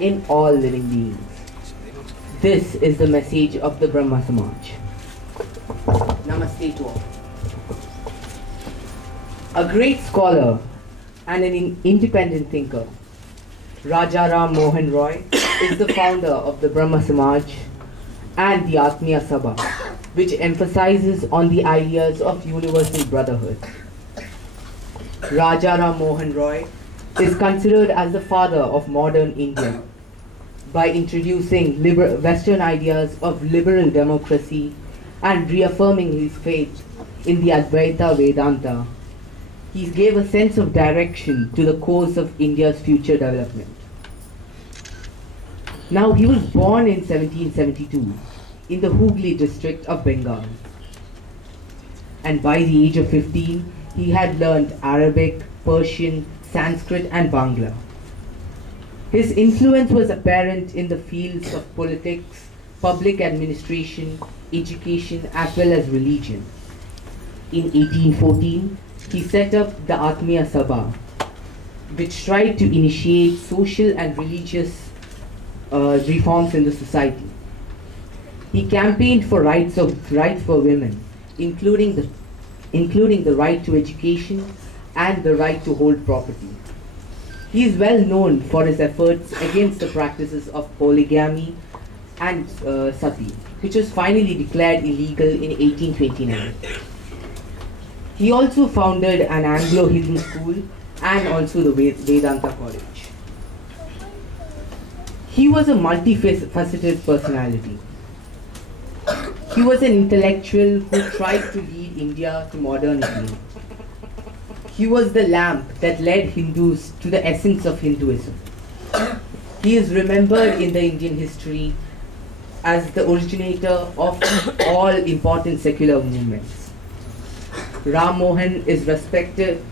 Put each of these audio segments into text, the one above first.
in all living beings. This is the message of the Brahma Samaj. Namaste to all. A great scholar and an independent thinker, Raja Ram Mohan Roy is the founder of the Brahma Samaj and the Atmiya Sabha, which emphasizes on the ideas of universal brotherhood. Raja Ram Mohan Roy is considered as the father of modern India by introducing Western ideas of liberal democracy and reaffirming his faith in the Advaita Vedanta. He gave a sense of direction to the course of India's future development. Now, he was born in 1772 in the Hooghly district of Bengal. And by the age of 15, he had learned Arabic, Persian, Sanskrit and Bangla. His influence was apparent in the fields of politics, public administration, education as well as religion. In 1814, he set up the Atmiya Sabha, which tried to initiate social and religious reforms in the society. He campaigned for rights for women, including the right to education and the right to hold property. He is well known for his efforts against the practices of polygamy and sati, which was finally declared illegal in 1829. He also founded an Anglo-Hindu school and also the Vedanta College. He was a multifaceted personality. He was an intellectual who tried to lead India to modernity. He was the lamp that led Hindus to the essence of Hinduism. He is remembered in the Indian history as the originator of all important secular movements. Ram Mohan is respected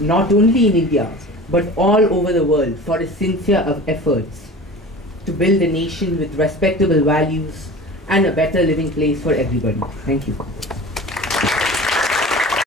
not only in India but all over the world for his sincere efforts to build a nation with respectable values and a better living place for everybody. Thank you.